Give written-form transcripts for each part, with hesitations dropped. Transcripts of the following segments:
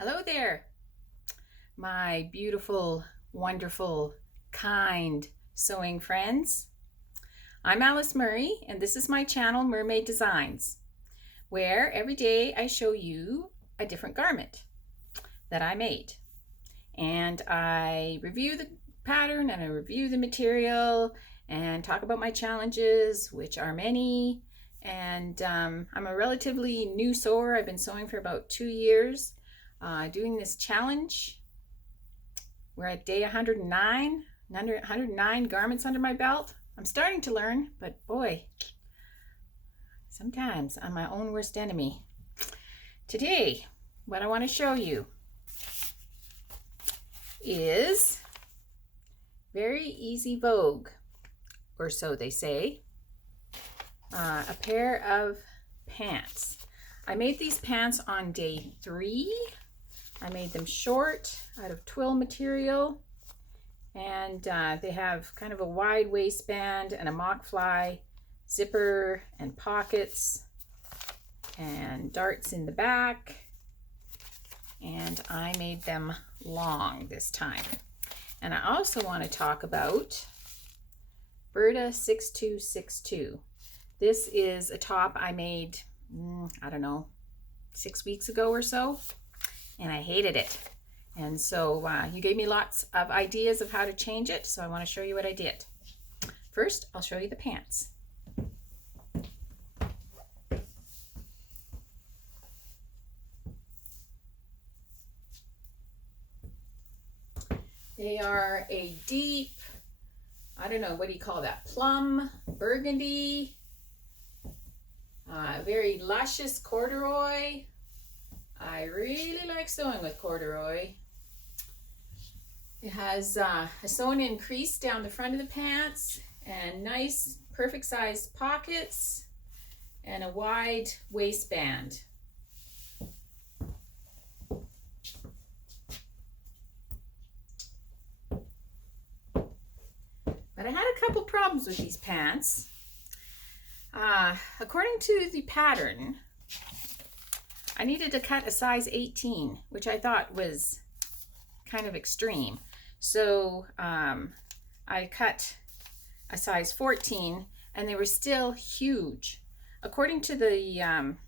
Hello there, my beautiful, wonderful, kind sewing friends. I'm Alice Murray, and this is my channel, Murr-Made Designs, where every day I show you a different garment that I made. And I review the pattern and I review the material and talk about my challenges, which are many. And I'm a relatively new sewer. I've been sewing for about 2 years. Doing this challenge. We're at day 109 garments under my belt. I'm starting to learn, but boy, sometimes I'm my own worst enemy. Today, what I want to show you is very easy Vogue, or so they say, a pair of pants. I made these pants on day 3. I made them short out of twill material, and they have kind of a wide waistband and a mock fly zipper and pockets and darts in the back, and I made them long this time. And I also want to talk about Berta 6262. This is a top I made, I don't know, 6 weeks ago or so, and I hated it. And so you gave me lots of ideas of how to change it, so I want to show you what I did. First, I'll show you the pants. They are a deep, I don't know, what do you call that? Plum, burgundy, very luscious corduroy. I really like sewing with corduroy. It has a sewn in crease down the front of the pants and nice perfect sized pockets and a wide waistband. But I had a couple problems with these pants. According to the pattern, I needed to cut a size 18, which I thought was kind of extreme. So I cut a size 14, and they were still huge. According to the, and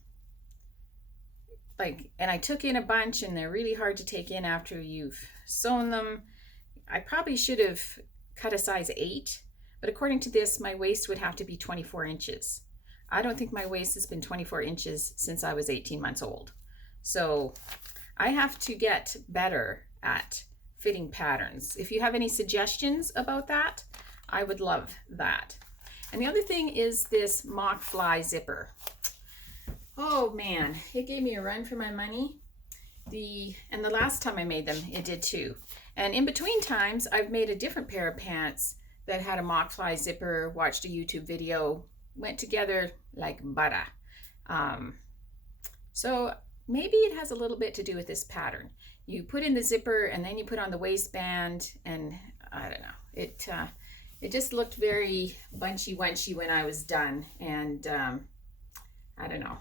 I took in a bunch, and they're really hard to take in after you've sewn them. I probably should have cut a size 8, but according to this, my waist would have to be 24 inches. I don't think my waist has been 24 inches since I was 18 months old. So I have to get better at fitting patterns. If you have any suggestions about that, I would love that. And the other thing is this mock fly zipper. Oh man, it gave me a run for my money. And the last time I made them, it did too. And in between times, I've made a different pair of pants that had a mock fly zipper, watched a YouTube video, went together like butter. So maybe it has a little bit to do with this pattern. You put in the zipper and then you put on the waistband, and I don't know, it just looked very bunchy wunchy when I was done, and I don't know.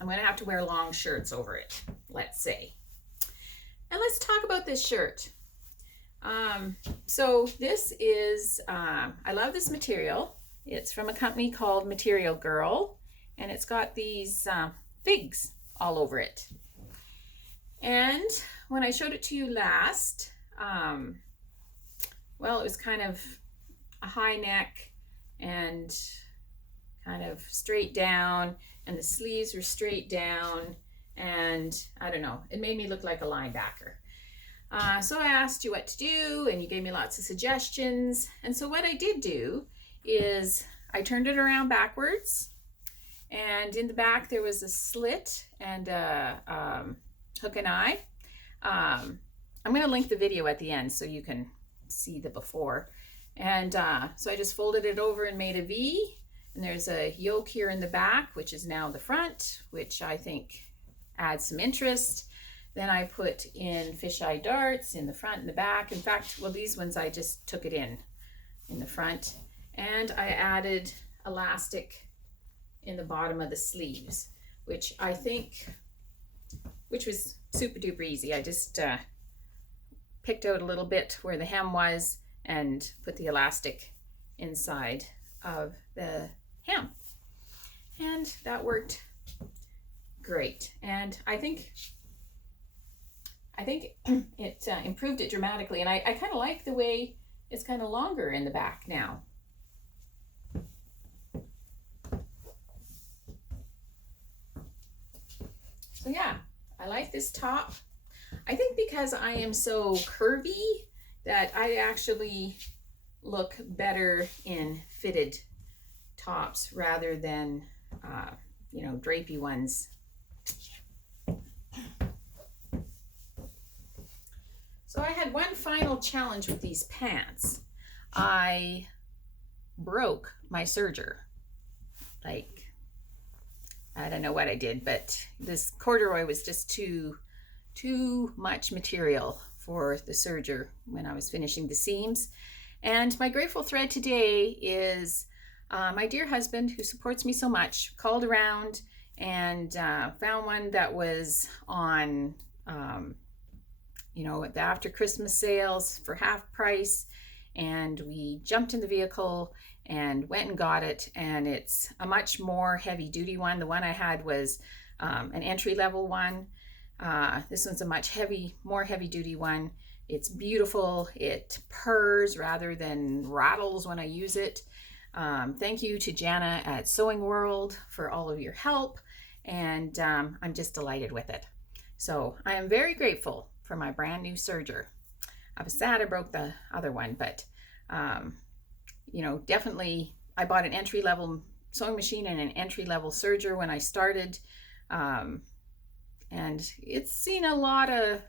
I'm gonna have to wear long shirts over it, let's say. And let's talk about this shirt. So this is, I love this material. It's from a company called Material Girl, and it's got these figs all over it. And when I showed it to you last, well, it was kind of a high neck and kind of straight down, and the sleeves were straight down, and I don't know, it made me look like a linebacker. So I asked you what to do, and you gave me lots of suggestions. And so what I did do is I turned it around backwards, and in the back there was a slit and a hook and eye. I'm going to link the video at the end so you can see the before. And so I just folded it over and made a V, and there's a yoke here in the back, which is now the front, which I think adds some interest. Then I put in fisheye darts in the front and the back. In fact, well, these ones I just took it in the front. And I added elastic in the bottom of the sleeves, which I think which was super duper easy. I just picked out a little bit where the hem was and put the elastic inside of the hem. And that worked great. And I think it improved it dramatically. And I kind of like the way it's kind of longer in the back now. So yeah, I like this top. I think because I am so curvy that I actually look better in fitted tops rather than, you know, drapey ones. So I had one final challenge with these pants. I broke my serger. Like, I don't know what I did, but this corduroy was just too much material for the serger when I was finishing the seams. And my grateful thread today is my dear husband, who supports me so much, called around and found one that was on you know, the after Christmas sales for half price, and we jumped in the vehicle and went and got it. And it's a much more heavy duty one. The one I had was an entry-level one. This one's a much more heavy duty one. It's beautiful. It purrs rather than rattles when I use it. Thank you to Jana at Sewing World for all of your help, and I'm just delighted with it. So I am very grateful for my brand new serger. I was sad I broke the other one, but you know, definitely I bought an entry-level sewing machine and an entry-level serger when I started, and it's seen a lot of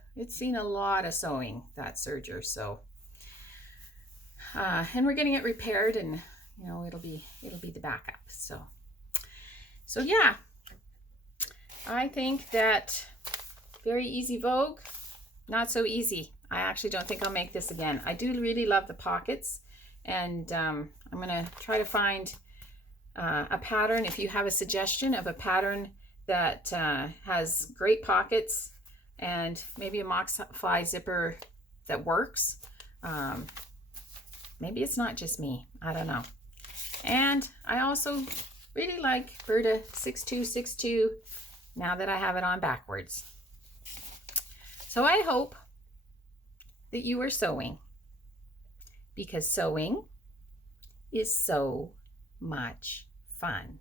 sewing, that serger. So and we're getting it repaired, and you know, it'll be the backup. So yeah, I think that very easy Vogue. Not so easy. I actually don't think I'll make this again. I do really love the pockets, and I'm gonna try to find a pattern. If you have a suggestion of a pattern that has great pockets and maybe a mock fly zipper that works, maybe it's not just me. I don't know. And I also really like Berta 6262 now that I have it on backwards. So I hope that you are sewing, because sewing is so much fun.